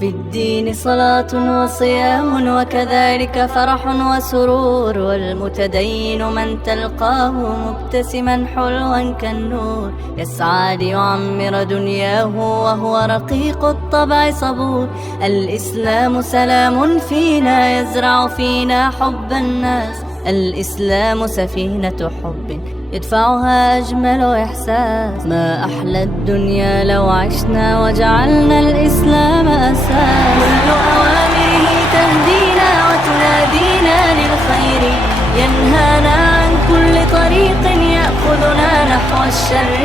في الدين صلاة وصيام وكذلك فرح وسرور، والمتدين من تلقاه مبتسما حلوا كالنور، يسعى ليعمر دنياه وهو رقيق الطبع صبور. الإسلام سلام فينا يزرع فينا حب الناس، الإسلام سفينة حب يدفعها أجمل إحساس. ما أحلى الدنيا لو عشنا وجعلنا الإسلام أساس. كل أوامره تهدينا وتنادينا للخير، ينهانا عن كل طريق يأخذنا نحو الشر.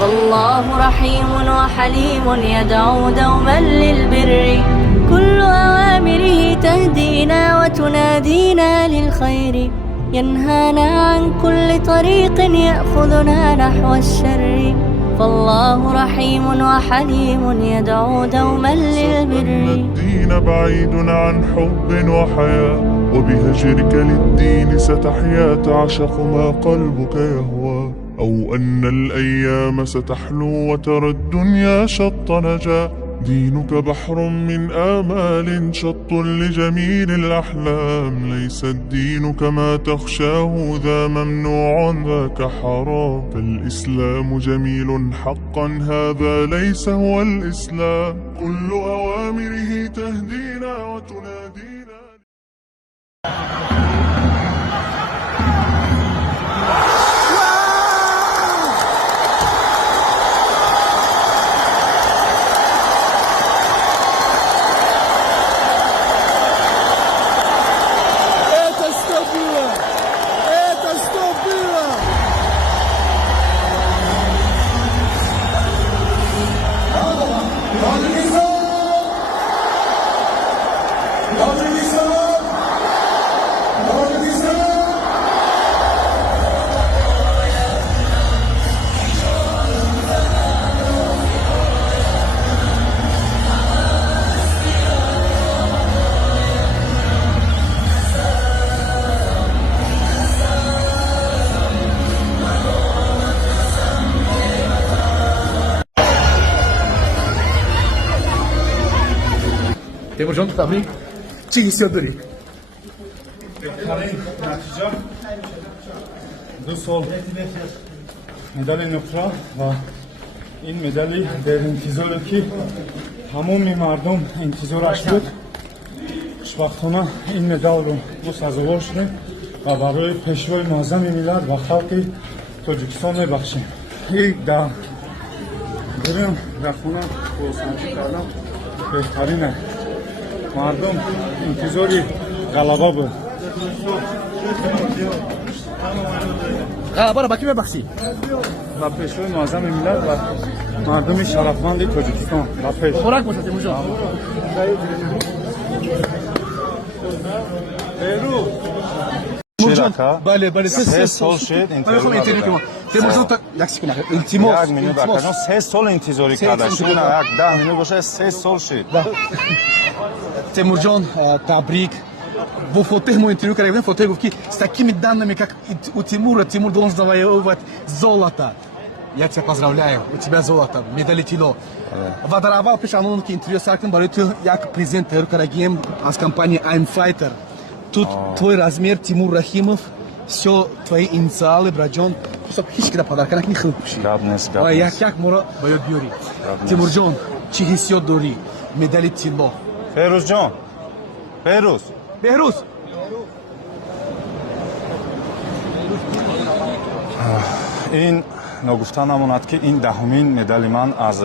فالله رحيم وحليم يدعو دوما للبر، كل أوامره تهدينا وتنادينا للخير، ينهانا عن كل طريق يأخذنا نحو الشر. فالله رحيم وحليم يدعو دوما للبر. الدين بعيد عن حب وحياة، وبهجرك للدين ستحيا تعشق ما قلبك يهوى. أو أن الأيام ستحلو وترى الدنيا شط نجاة. دينك بحر من آمال شط لجميل الأحلام. ليس الدين كما تخشاه ذا ممنوع ذاك حرام. فالإسلام جميل حقا هذا ليس هو الإسلام. كل أوامره تهدينا وتنادينا. تیمور جان تبریک. چی حسیات داری؟ بهترین نتیجه 2 سال مدال نقره و این مدالی در انتظاری که تمام مردم انتظارش بود. خوشبختانه این مدال رو ما سزاوار شدیم و برای پیشوای معظم ملت و خلق تاجیکستان میبخشیم. یک در بریم در خونه بازسنجی کردم. بهترینه. مردم انتظاری غلبه بود. غلبه را با کی میبخشی؟ و پیشوای معظم ملت و مردم شرفمند تاجیکستان. و پیش خوراک باشه تیمور جان. پیرو بله بله سه سال شد تیمور جان یک سکونه التماس یک منو بکنم 3 سال انتظاری کرده شد. یک 10 منو باشه 3 سال شد. تیمور جان تبریک. Во Фотех мой интервью, когда я Фотех говорит, с такими данными, как у Тимура, Тимур должен завоевывать золото. Я тебя поздравляю, у тебя золото, медали тило. Вадаравал пише анонки интервью с Арком Бариту, як президент Теру Карагием с компании I'm Fighter. Тут твой размер, Тимур Рахимов, все твои инициалы, браджон. Чтоб хищки да подарка, не хлопуши. Гаднес. Як мора боёт бюри. Тимур Джон, чи хисиёт дори, медали тило. Феруз Джон. Феруз. بهروز این نگفته نماند که این دهمین مدال من از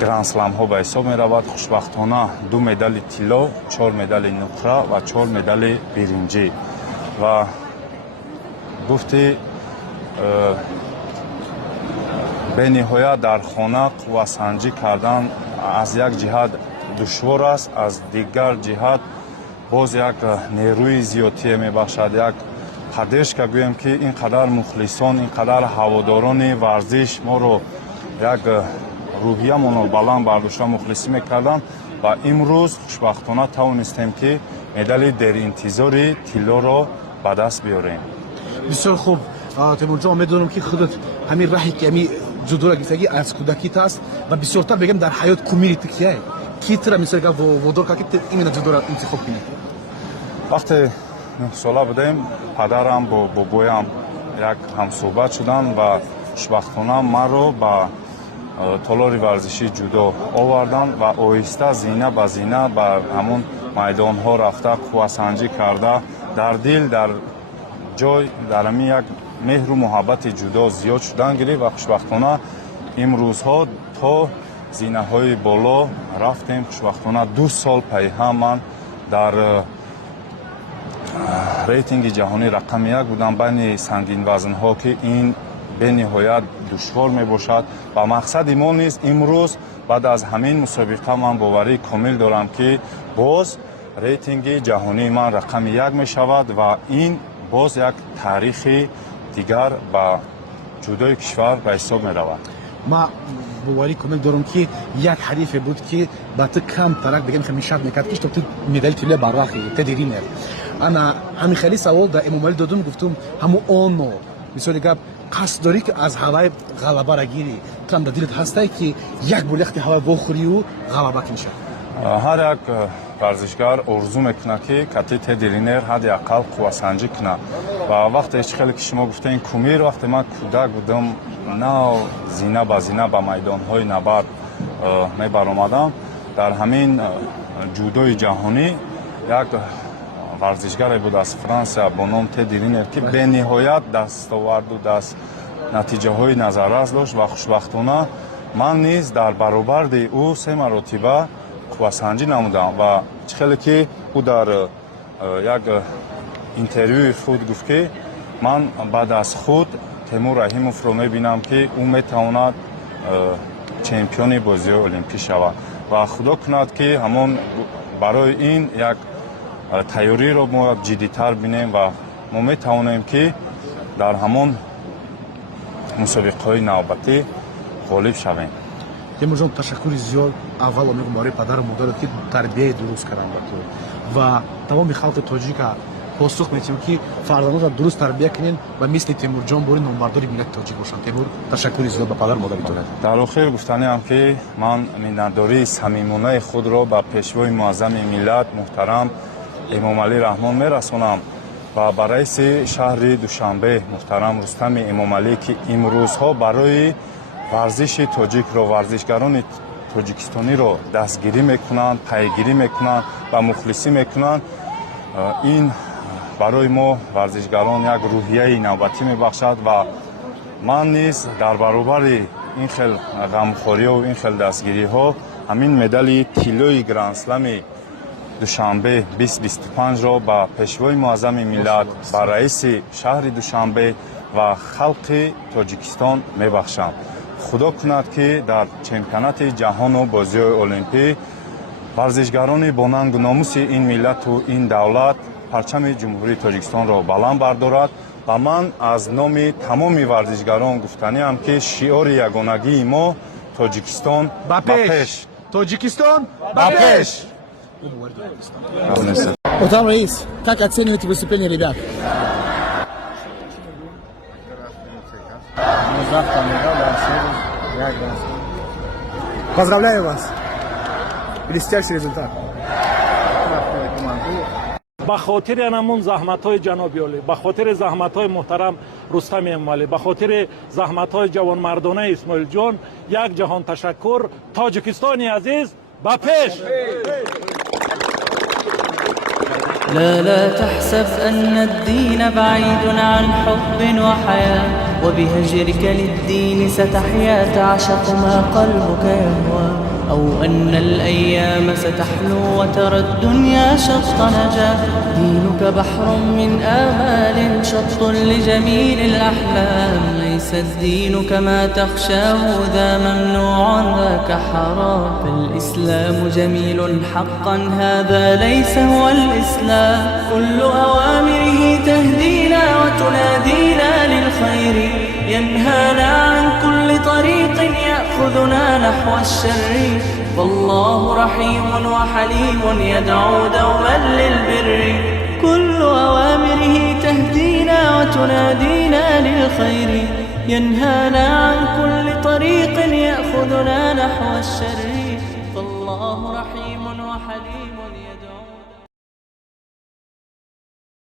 گراند سلام ها به حساب می رود. خوشبختانه 2 مدال طلا، 4 مدال نقره و 4 مدال برنجی. و گفتی به نهایت در خانه قوه سنجی کردن از یک جهت دشوار است، از دیگر جهت باز یک نیروی زیادی میبخشد. یک قدرش که گویم که اینقدر مخلصان، اینقدر هواداران ورزش ما رو یک روحیه منو بلند برداشتن، مخلصی میکردن و امروز خوشبختانه توانستیم که مدال در انتظار طلا رو به دست بیاریم. بسیار خوب تیمور جان، میدونم که خودت همین راهی که همین ҷудора гирифтагӣ аз кӯдакит аст ва бисёртар бегем дар ҳаёт кумири ту кияе? Китра мисалга водор кард ки именно ҷудора интихоб кунӣ? вақте 9 сола будем, падарам бо бобоям як ҳамсӯҳбат шудан ва хушбахтона маро ба толори варзиши ҷудо овардан ва оҳиста зина ба зина ба ҳамон майдонҳо рафта қуввасанҷӣ карда дар дил дар ҷой дар ҳамин як меҳру муҳаббати ҷудо зиёд шудан гирифт ва хушбахтона имрӯзҳо то зинаҳои боло рафтем. хушбахтона 2 сол пайҳам ман дар рейтинги ҷаҳонӣ рақами 1 будам байни сангинвазнҳо, ки ин бениҳоят душвор мебошад ва мақсади мо низ имрӯз баъд аз ҳамин мусобиқа ман боварии комил дорам, ки боз рейтинги ҷаҳонии ман рақами 1 мешавад ва ин боз як таърихи дигар ба ҷудои кишвар ба ҳисоб меравад. ман боварии комил дорам, ки як ҳарифе буд, ки ба ту камтарак бигем хами шарт мекард, ки ту медали тӯле барвақи тедиринер. ана ҳамин хеле савол дар эмомалӣ додум, гуфтум ҳамун оно мисоли гап қасд дорӣ, ки аз ҳавай ғалабара гирӣ? ту ҳам дар дилат ҳастай, ки як бор вақти ҳавай вохӯрию ғалаба кунӣ? ҳар як варзишгар орзу мекунад, ки кати тедиринер ҳадди ақал қуввасанҷӣ кунад. ва вақте ҳеч хеле ки шумо гуфтаин кумир, вақте ман кӯдак будам нав зина ба зина ба майдонҳои набард мебаромадам, дар ҳамин ҷудои ҷаҳонӣ як варзишгаре буд аз Франсия бо ном Тедиринер, ки бениҳоят дастоварду натиҷаҳои назаррас дошт ва хушбахтона ман низ дар баробари ӯ 3 маротиба қуввасанҷӣ намудам ва чӣ хеле ки ӯ дар як интервюи худ гуфт, ки ман баъд аз худ Теймур Раҳимовро мебинам, ки ӯ метавонад чемпиони бозиҳои олимпӣ шавад ва худо кунад, ки ҳамон барои ин як тайёриро мо ҷиддитар бинем ва мо метавонем, ки дар ҳамон мусобиқаҳои навбатӣ ғолиб шавем. Теймурҷон, ташаккури зиёд аввало мегӯям барои падару модарат, ки тарбияи дуруст карданд ба ту ва тамоми халқи тоҷика посух метиҳем, ки фарзандонро дуруст тарбия кунен ва мисли Теймурҷон бори номбардори миллати тоҷик бошанд. Теймур, ташаккури зиёд ба падару модари ту. дар охир гуфтаниам, ки ман миннатдории самимонаи худро ба пешвои муаззами миллат муҳтарам Эмомалӣ Раҳмон мерасонам ва ба раиси шаҳри Душанбе муҳтарам Рустами Эмомалӣ, ки имрӯзҳо барои варзиши тоҷикро, варзишгарони тоҷикистониро дастгирӣ мекунанд, пайгирӣ мекунанд ва мухлисӣ мекунанд. ин барои мо варзишгарон як рӯҳияи навбатӣ мебахшад ва ман низ дар баробари ин хел ғамхориҳо ин хел дастгириҳо ҳамин медали тиллои грандслами Душанбе 2025ро ба пешвои муаззами миллат, ба раиси шаҳри Душанбе ва халқи Тоҷикистон мебахшам. худо кунад, ки дар чемпионати ҷаҳону бозиҳои олимпӣ варзишгарони бо нангу номуси ин миллату ин давлат парчами ҷумҳурии Тоҷикистонро баланд бардорад ва ман аз номи тамоми варзишгарон гуфтаниам, ки шиори ягонагии мо Тоҷикистон ба пеш. Тоҷикистон ба пеш. Мухтарам раис, как оцениваете выступление ребят? Поздравляю вас. Блестящий результат. ба хотири анамун заҳматҳои ҷаноби олӣ, ба хотири заҳматҳои муҳтарам Рустами Эмомалӣ, ба хотири заҳматҳои ҷавонмардонаи Исмоилҷон як ҷаҳон ташаккур. Тоҷикистони азиз ба пеш! لا تحسب أن الدين بعيد عن حب وحياة، وبهجرك للدين ستحيا تعشق ما قلبك يهوى، أو أن الأيام ستحلو وترى الدنيا شط نجاة. دينك بحر من آمال شط لجميل الأحلام، ليس الدين كما تخشاه ذا ممنوع ذاك حرام، فالإسلام جميل حقا هذا ليس هو الإسلام. كل أوامره تهدينا وتنادينا للخير، ينهانا عن كل طريق يأخذنا نحو الشر، والله رحيم وحليم يدعو دوما للبر. كل أوامره تهدينا وتنادينا للخير، ينهانا عن كل طريق يأخذنا نحو الشر. فالله رحيم وحليم يدعو